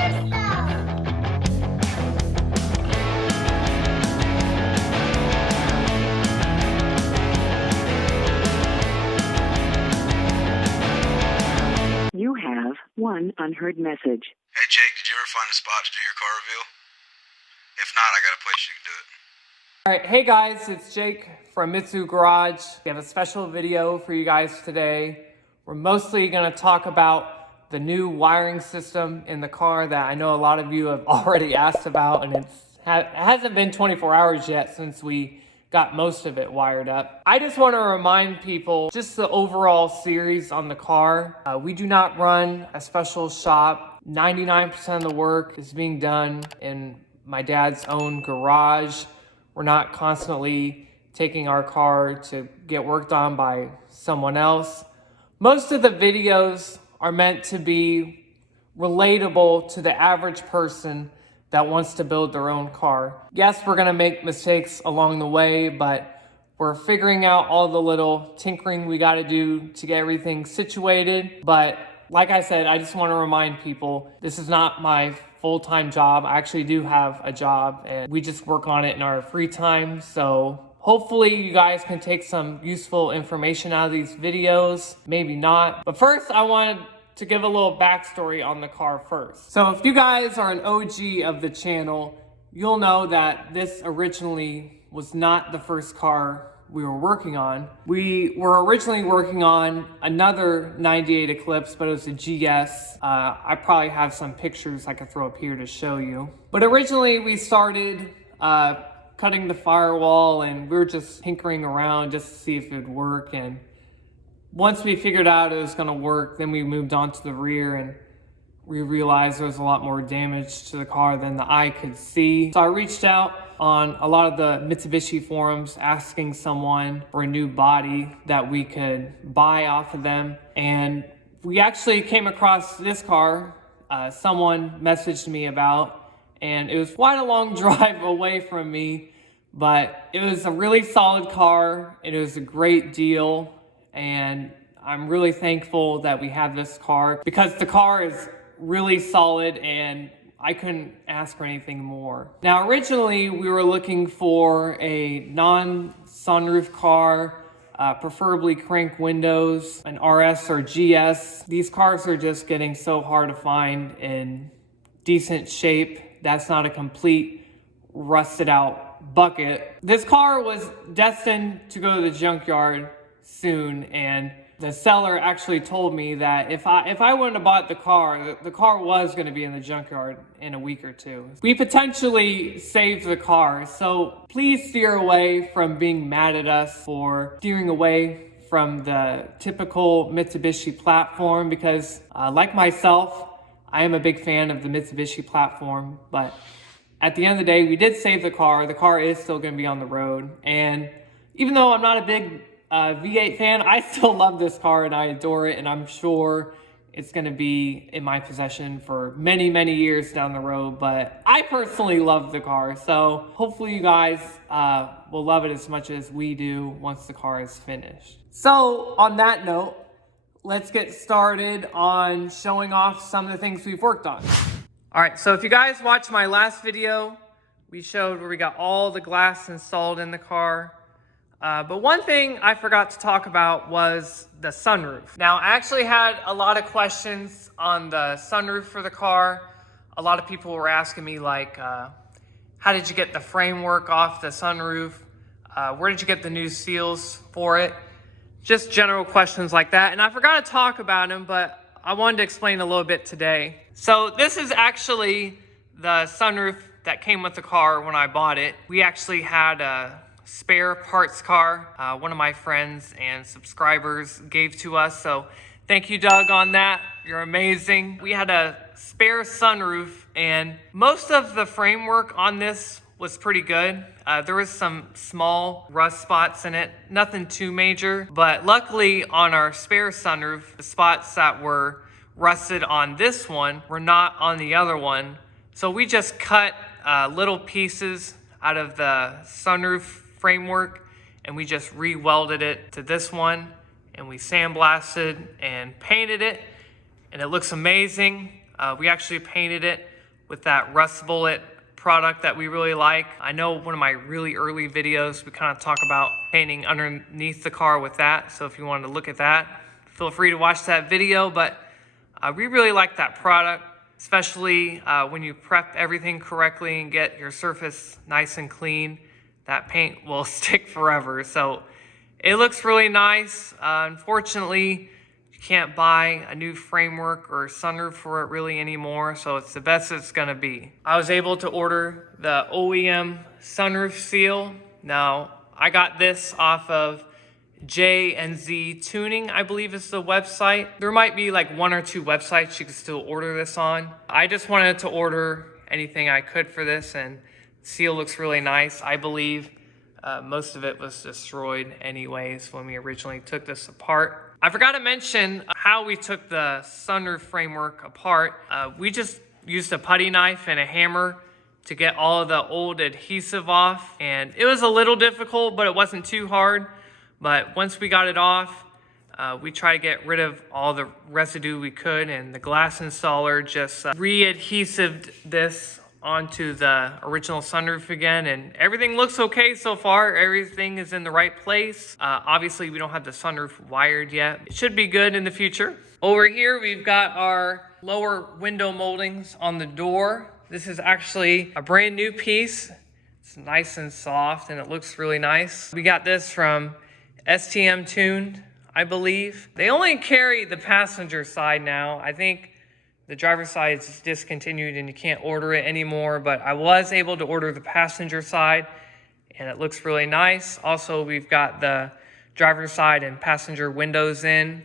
You have one unheard message. Hey Jake, did you ever find a spot to do your car reveal? If not, I got a place you can do it. Alright, hey guys, it's Jake from Mitzu Garage. We have a special video for you guys today. We're mostly going to talk about the new wiring system in the car that I know a lot of you have already asked about, and it hasn't been 24 hours yet since we got most of it wired up. I just want to remind people just the overall series on the car. We do not run a special shop. 99% of the work is being done in my dad's own garage. We're not constantly taking our car to get worked on by someone else. Most of the videos are meant to be relatable to the average person that wants to build their own car. Yes, we're gonna make mistakes along the way, but we're figuring out all the little tinkering we gotta do to get everything situated. But like I said, I just wanna remind people, this is not my full-time job. I actually do have a job and we just work on it in our free time. So hopefully you guys can take some useful information out of these videos, maybe not. But first I wanted to give a little backstory on the car first. So if you guys are an OG of the channel, you'll know that this originally was not the first car we were working on. We were originally working on another 98 Eclipse, but it was a GS. I probably have some pictures I could throw up here to show you. But originally we started cutting the firewall and we were just tinkering around just to see if it would work. And once we figured out it was gonna work, then we moved on to the rear and we realized there was a lot more damage to the car than the eye could see. So I reached out on a lot of the Mitsubishi forums asking someone for a new body that we could buy off of them. And we actually came across this car, someone messaged me about, and it was quite a long drive away from me, but it was a really solid car. It was a great deal. And I'm really thankful that we have this car because the car is really solid and I couldn't ask for anything more. Now, originally we were looking for a non-sunroof car, preferably crank windows, an RS or GS. These cars are just getting so hard to find in decent shape. That's not a complete rusted out bucket. This car was destined to go to the junkyard soon, and the seller actually told me that if I wouldn't have bought the car was going to be in the junkyard in a week or two. We potentially saved the car, so please steer away from being mad at us for steering away from the typical Mitsubishi platform because like myself, I am a big fan of the Mitsubishi platform, but at the end of the day, we did save the car. The car is still going to be on the road, and even though I'm not a big V8 fan, I still love this car and I adore it, and I'm sure it's going to be in my possession for many, many years down the road. But I personally love the car, so hopefully you guys will love it as much as we do once the car is finished. So on that note, let's get started on showing off some of the things we've worked on. All right, so if you guys watched my last video, we showed where we got all the glass installed in the car. But one thing I forgot to talk about was the sunroof. Now, I actually had a lot of questions on the sunroof for the car. A lot of people were asking me like, how did you get the framework off the sunroof? Where did you get the new seals for it? Just general questions like that. And I forgot to talk about them, but I wanted to explain a little bit today. So this is actually the sunroof that came with the car when I bought it. We actually had a spare parts car one of my friends and subscribers gave to us, so thank you, Doug, on that. You're amazing. We had a spare sunroof and most of the framework on this was pretty good. There was some small rust spots in it, nothing too major, but luckily on our spare sunroof, the spots that were rusted on this one were not on the other one. So we just cut little pieces out of the sunroof framework and we just re-welded it to this one, and we sandblasted and painted it, and it looks amazing. We actually painted it with that rust bullet product that we really like. I know one of my really early videos, we kind of talk about painting underneath the car with that. So if you wanted to look at that, feel free to watch that video. But we really like that product, especially when you prep everything correctly and get your surface nice and clean. That paint will stick forever. So it looks really nice. Unfortunately, you can't buy a new framework or sunroof for it really anymore, so it's the best it's gonna be. I was able to order the OEM sunroof seal. Now, I got this off of J&Z Tuning, I believe is the website. There might be like 1 or 2 websites you can still order this on. I just wanted to order anything I could for this, and the seal looks really nice. I believe most of it was destroyed anyways when we originally took this apart. I forgot to mention how we took the sunroof framework apart. We just used a putty knife and a hammer to get all of the old adhesive off. And it was a little difficult, but it wasn't too hard. But once we got it off, we tried to get rid of all the residue we could. And the glass installer just re-adhesived this onto the original sunroof again, and everything looks okay so far. Everything is in the right place. Obviously we don't have the sunroof wired yet. It should be good in the future. Over here we've got our lower window moldings on the door. This is actually a brand new piece. It's nice and soft and it looks really nice. We got this from STM Tuned, I believe. They only carry the passenger side now. I think the driver's side is discontinued and you can't order it anymore, but I was able to order the passenger side and it looks really nice. Also, we've got the driver's side and passenger windows in.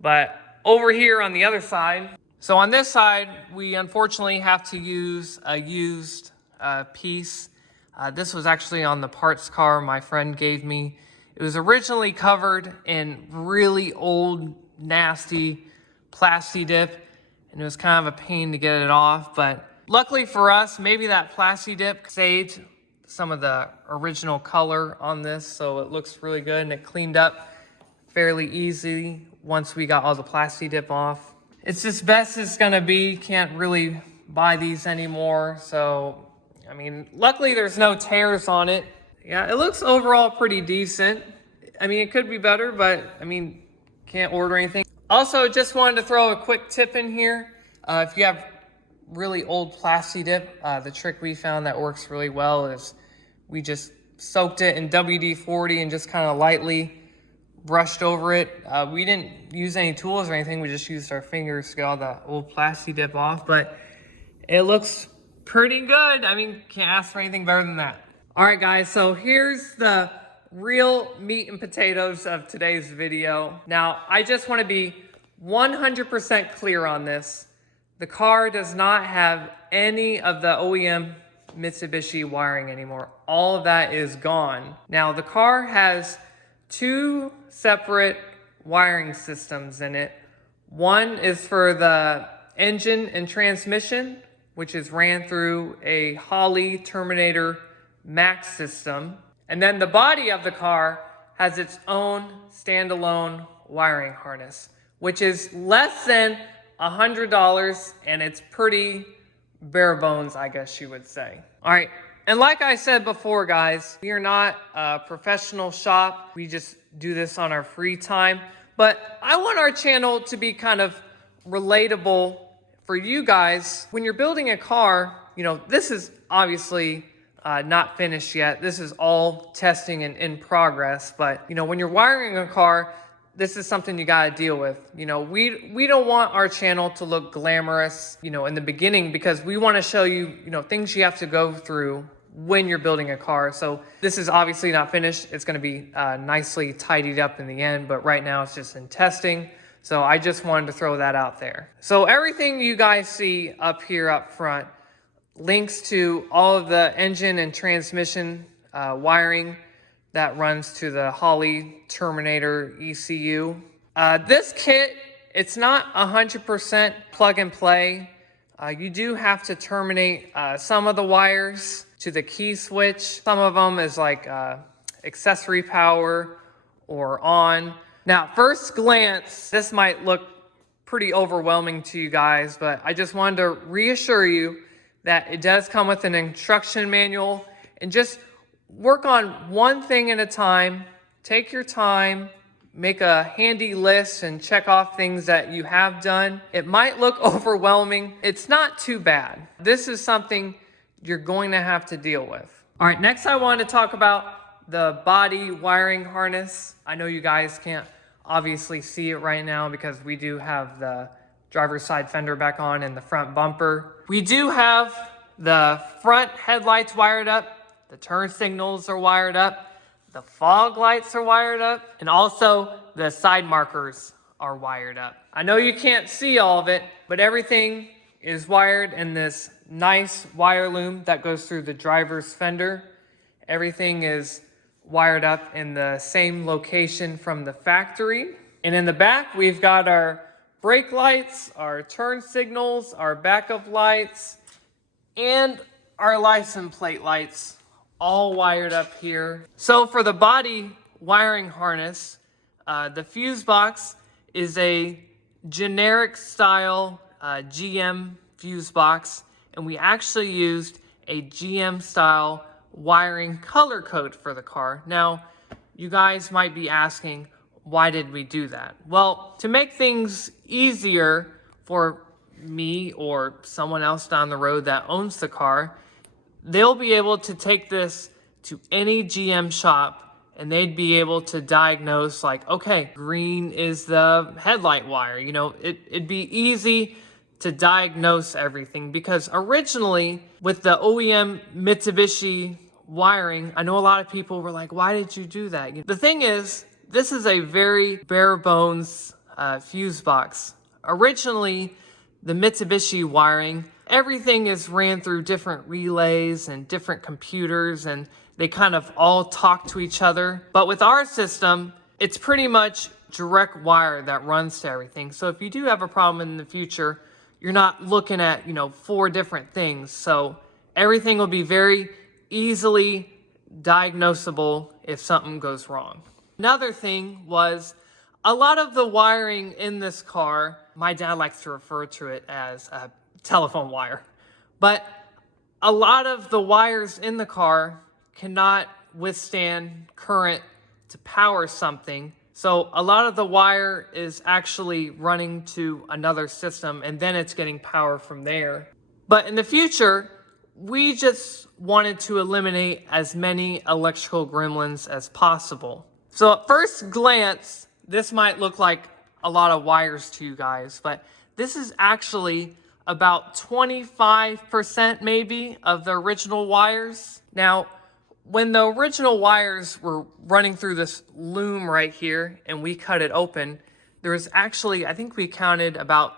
But over here on the other side, so on this side, we unfortunately have to use a used piece. This was actually on the parts car my friend gave me. It was originally covered in really old, nasty plasti dip, and it was kind of a pain to get it off, but luckily for us, maybe that plasti dip saved some of the original color on this, so it looks really good, and it cleaned up fairly easy once we got all the plasti dip off. It's as best it's gonna be. Can't really buy these anymore, so I mean, luckily there's no tears on it. Yeah, it looks overall pretty decent. I mean, it could be better, but I mean, can't order anything. Also, just wanted to throw a quick tip in here. If you have really old plasti dip, the trick we found that works really well is we just soaked it in WD-40 and just kind of lightly brushed over it. We didn't use any tools or anything. We just used our fingers to get all the old plasti dip off, but it looks pretty good. I mean, can't ask for anything better than that. All right, guys, so here's the real meat and potatoes of today's video. Now, I just want to be 100% clear on this. The car does not have any of the OEM Mitsubishi wiring anymore. All of that is gone. Now, the car has 2 separate wiring systems in it. One is for the engine and transmission, which is ran through a Holley Terminator Max system. And then the body of the car has its own standalone wiring harness, which is less than $100, and it's pretty bare bones, I guess you would say. All right, and like I said before, guys, we are not a professional shop. We just do this on our free time. But I want our channel to be kind of relatable for you guys. When you're building a car, you know, this is obviously not finished yet. This is all testing and in progress. But, you know, when you're wiring a car, this is something you got to deal with. You know, we don't want our channel to look glamorous, you know, in the beginning, because we want to show you, you know, things you have to go through when you're building a car. So this is obviously not finished. It's going to be nicely tidied up in the end, but right now it's just in testing. So I just wanted to throw that out there. So everything you guys see up here up front, links to all of the engine and transmission wiring that runs to the Holley Terminator ECU. This kit, it's not 100% plug and play. You do have to terminate some of the wires to the key switch. Some of them is like accessory power or on. Now, first glance, this might look pretty overwhelming to you guys, but I just wanted to reassure you that it does come with an instruction manual, and just work on one thing at a time. Take your time, make a handy list and check off things that you have done. It might look overwhelming. It's not too bad. This is something you're going to have to deal with. All right, next I wanted to talk about the body wiring harness. I know you guys can't obviously see it right now because we do have the driver's side fender back on and the front bumper. We do have the front headlights wired up, the turn signals are wired up, the fog lights are wired up, and also the side markers are wired up. I know you can't see all of it, but everything is wired in this nice wire loom that goes through the driver's fender. Everything is wired up in the same location from the factory. And in the back, we've got our brake lights, our turn signals, our backup lights, and our license plate lights all wired up here. So for the body wiring harness, the fuse box is a generic style GM fuse box, and we actually used a GM style wiring color code for the car. Now, you guys might be asking, why did we do that? Well, to make things easier for me or someone else down the road that owns the car, they'll be able to take this to any GM shop and they'd be able to diagnose, like, okay, green is the headlight wire. You know, it'd be easy to diagnose everything, because originally with the OEM Mitsubishi wiring, I know a lot of people were like, why did you do that? The thing is, this is a very bare bones fuse box. Originally, the Mitsubishi wiring, everything is ran through different relays and different computers, and they kind of all talk to each other. But with our system, it's pretty much direct wire that runs to everything. So if you do have a problem in the future, you're not looking at, 4 different things. So everything will be very easily diagnosable if something goes wrong. Another thing was, a lot of the wiring in this car, my dad likes to refer to it as a telephone wire, but a lot of the wires in the car cannot withstand current to power something. So a lot of the wire is actually running to another system, and then it's getting power from there. But in the future, we just wanted to eliminate as many electrical gremlins as possible. So at first glance, this might look like a lot of wires to you guys, but this is actually about 25% maybe of the original wires. Now, when the original wires were running through this loom right here and we cut it open, there was actually, I think we counted about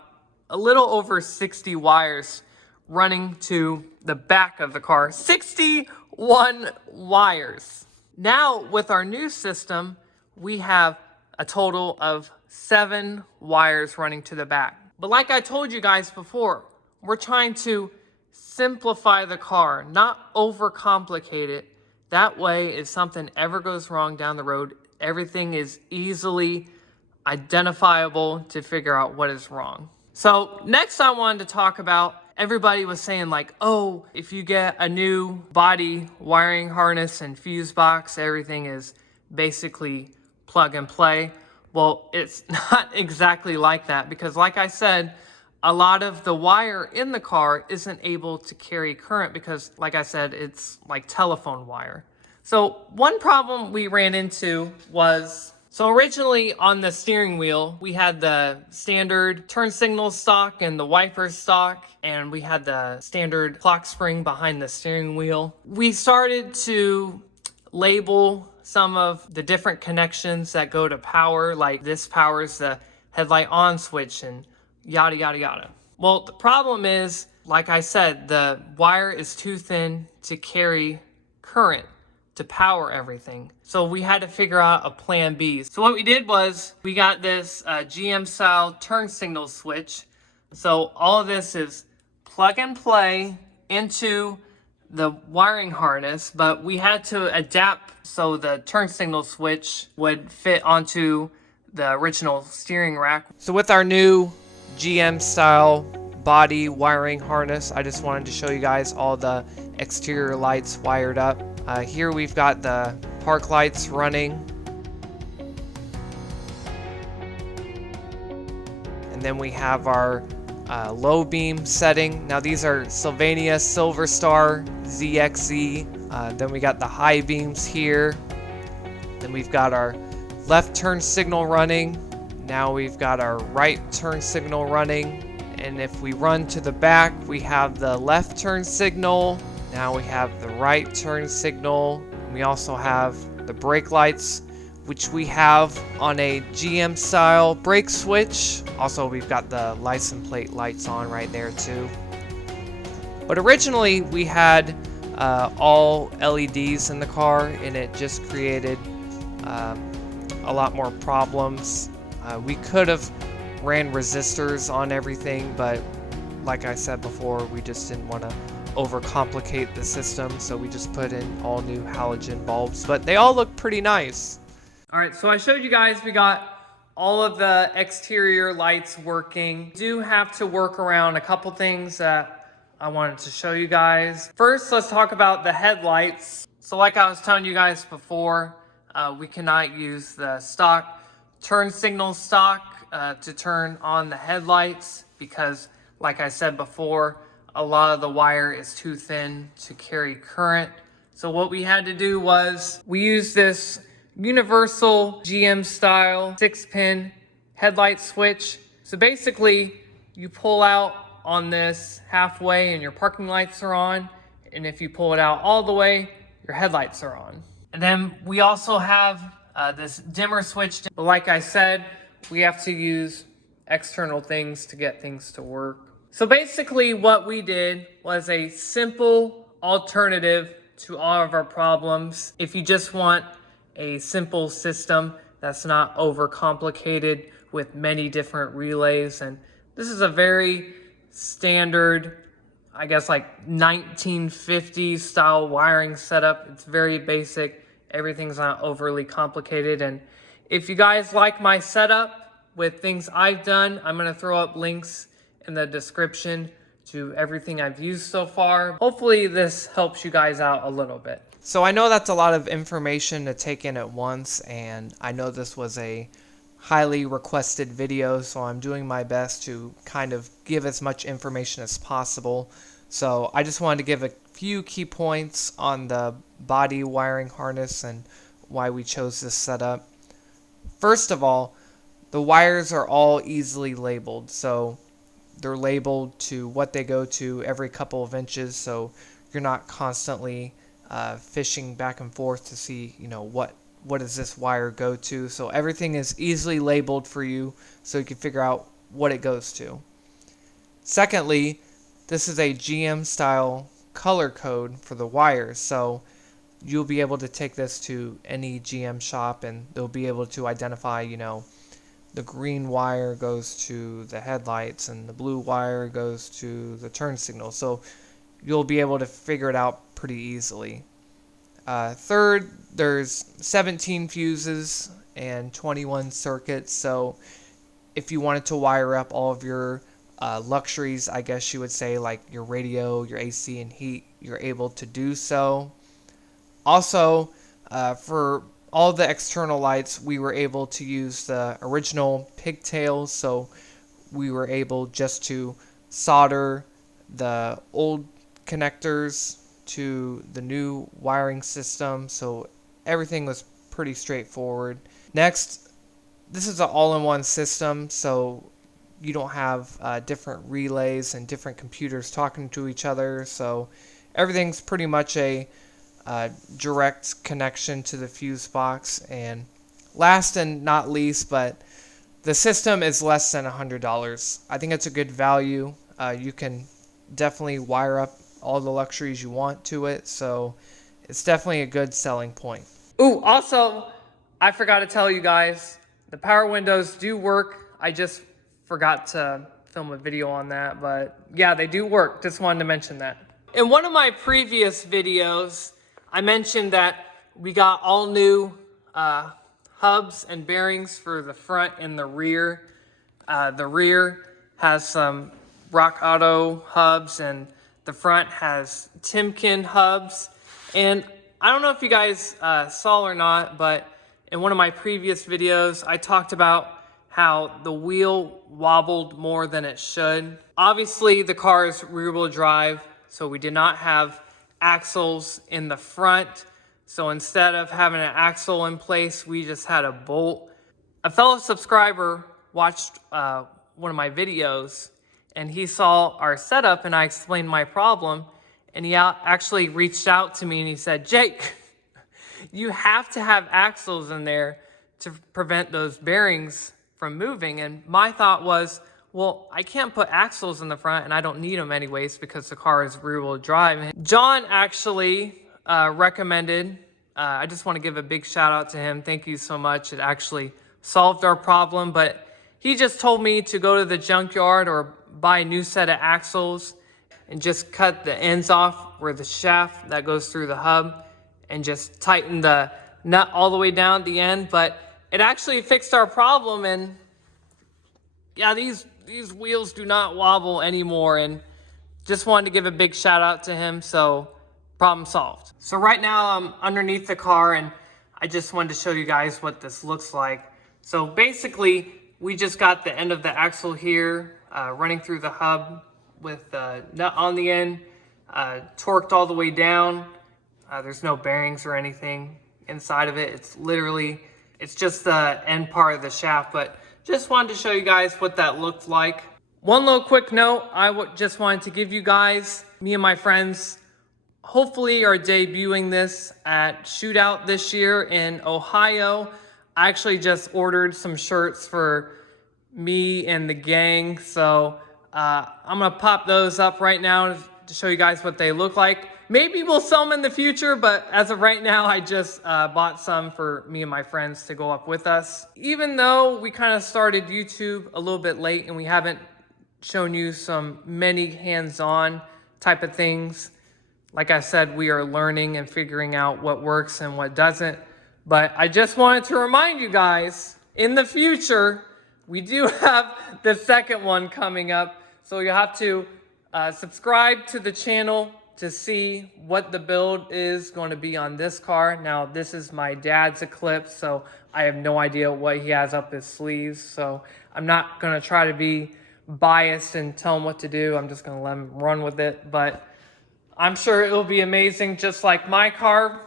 a little over 60 wires running to the back of the car. 61 wires. Now, with our new system, we have a total of 7 wires running to the back. But like I told you guys before, we're trying to simplify the car, not overcomplicate it. That way, if something ever goes wrong down the road, everything is easily identifiable to figure out what is wrong. So next I wanted to talk about, everybody was saying like, oh, if you get a new body wiring harness and fuse box, everything is basically plug and play. Well, it's not exactly like that, because like I said, a lot of the wire in the car isn't able to carry current because, like I said, it's like telephone wire. So one problem we ran into was, so originally on the steering wheel, we had the standard turn signal stock and the wipers stock, and we had the standard clock spring behind the steering wheel. We started to label some of the different connections that go to power, like this powers the headlight on switch and yada, yada, yada. Well, the problem is, like I said, the wire is too thin to carry current to power everything. So we had to figure out a plan B. So what we did was we got this GM style turn signal switch. So all of this is plug and play into the wiring harness, but we had to adapt so the turn signal switch would fit onto the original steering rack. So with our new GM style body wiring harness, I just wanted to show you guys all the exterior lights wired up. Here we've got the park lights running. And then we have our low beam setting. Now these are Sylvania Silver Star ZXZ. Then we got the high beams here. Then we've got our left turn signal running. Now we've got our right turn signal running. And if we run to the back, we have the left turn signal. Now we have the right turn signal. We also have the brake lights, which we have on a GM style brake switch. Also, we've got the license plate lights on right there too. But originally we had all LEDs in the car, and it just created a lot more problems. We could have ran resistors on everything, but like I said before, we just didn't want to overcomplicate the system, so we just put in all new halogen bulbs, but they all look pretty nice. All right, so I showed you guys we got all of the exterior lights working. We do have to work around a couple things that I wanted to show you guys. First, let's talk about the headlights. So like I was telling you guys before, we cannot use the stock turn signal stock to turn on the headlights because, like I said before, a lot of the wire is too thin to carry current. So what we had to do was we used this universal GM style 6-pin headlight switch. So basically you pull out on this halfway and your parking lights are on, and if you pull it out all the way, your headlights are on. And then we also have this dimmer switch, but like I said, we have to use external things to get things to work. So basically what we did was a simple alternative to all of our problems. If you just want a simple system that's not overcomplicated with many different relays, and this is a very standard, I guess like 1950s style wiring setup. It's very basic. Everything's not overly complicated. And if you guys like my setup with things I've done, I'm going to throw up links in the description to everything I've used so far. Hopefully this helps you guys out a little bit. So I know that's a lot of information to take in at once, and I know this was a highly requested video, so I'm doing my best to kind of give as much information as possible. So I just wanted to give a few key points on the body wiring harness and why we chose this setup. First of all, the wires are all easily labeled, so they're labeled to what they go to every couple of inches, so you're not constantly fishing back and forth to see, you know, what does this wire go to. So everything is easily labeled for you so you can figure out what it goes to. Secondly, this is a GM style color code for the wires, so you'll be able to take this to any GM shop and they'll be able to identify, you know, the green wire goes to the headlights and the blue wire goes to the turn signal. So you'll be able to figure it out pretty easily. Third, there's 17 fuses and 21 circuits. So if you wanted to wire up all of your luxuries, I guess you would say, like your radio, your AC and heat, you're able to do so. Also, for all the external lights, we were able to use the original pigtails, so we were able just to solder the old connectors to the new wiring system, so everything was pretty straightforward. Next, this is an all-in-one system, so you don't have different relays and different computers talking to each other, so everything's pretty much a direct connection to the fuse box. And last and not least, but the system is less than $100. I think it's a good value. You can definitely wire up all the luxuries you want to it, so it's definitely a good selling point. Ooh, also, I forgot to tell you guys, the power windows do work. I just forgot to film a video on that, but yeah, they do work. Just wanted to mention that. In one of my previous videos, I mentioned that we got all new hubs and bearings for the front and the rear. The rear has some Rock Auto hubs, and the front has Timken hubs. And I don't know if you guys saw or not, but in one of my previous videos, I talked about how the wheel wobbled more than it should. Obviously, the car is rear-wheel drive, so we did not have axles in the front. So instead of having an axle in place, we just had a bolt. A fellow subscriber watched one of my videos, and he saw our setup, and I explained my problem, and he actually reached out to me and he said, Jake, you have to have axles in there to prevent those bearings from moving. And my thought was, well, I can't put axles in the front and I don't need them anyways because the car is rear-wheel drive. And John actually recommended, I just want to give a big shout out to him. Thank you so much. It actually solved our problem, but he just told me to go to the junkyard or buy a new set of axles and just cut the ends off where the shaft that goes through the hub and just tighten the nut all the way down at the end. But it actually fixed our problem, and yeah, these wheels do not wobble anymore, and just wanted to give a big shout out to him. So problem solved. So right now I'm underneath the car, and I just wanted to show you guys what this looks like. So basically we just got the end of the axle here running through the hub with the nut on the end, torqued all the way down. There's no bearings or anything inside of it. It's just the end part of the shaft, but just wanted to show you guys what that looked like. One little quick note, just wanted to give you guys, me and my friends, hopefully are debuting this at Shootout this year in Ohio. I actually just ordered some shirts for me and the gang, so I'm gonna pop those up right now to show you guys what they look like. Maybe we'll sell them in the future, but as of right now, I just bought some for me and my friends to go up with us. Even though we kind of started YouTube a little bit late and we haven't shown you many hands-on type of things, like I said, we are learning and figuring out what works and what doesn't. But I just wanted to remind you guys, in the future, we do have the second one coming up. So you'll have to subscribe to the channel to see what the build is going to be on this car. Now, this is my dad's Eclipse, so I have no idea what he has up his sleeves. So I'm not going to try to be biased and tell him what to do. I'm just going to let him run with it. But I'm sure it'll be amazing, just like my car.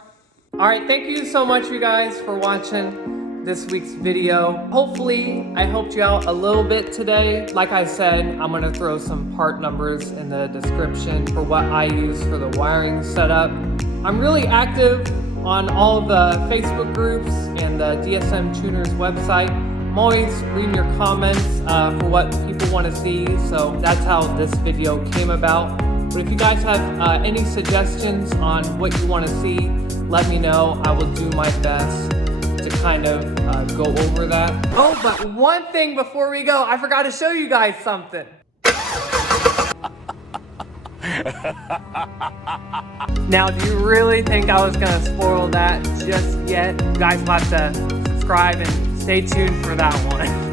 All right, thank you so much, you guys, for watching this week's video. Hopefully, I helped you out a little bit today. Like I said, I'm gonna throw some part numbers in the description for what I use for the wiring setup. I'm really active on all the Facebook groups and the DSM Tuners website. I'm always reading your comments for what people want to see, so that's how this video came about. But if you guys have any suggestions on what you want to see, let me know. I will do my best to kind of go over that. Oh, but one thing before we go, I forgot to show you guys something. Now, do you really think I was gonna spoil that just yet? You guys will have to subscribe and stay tuned for that one.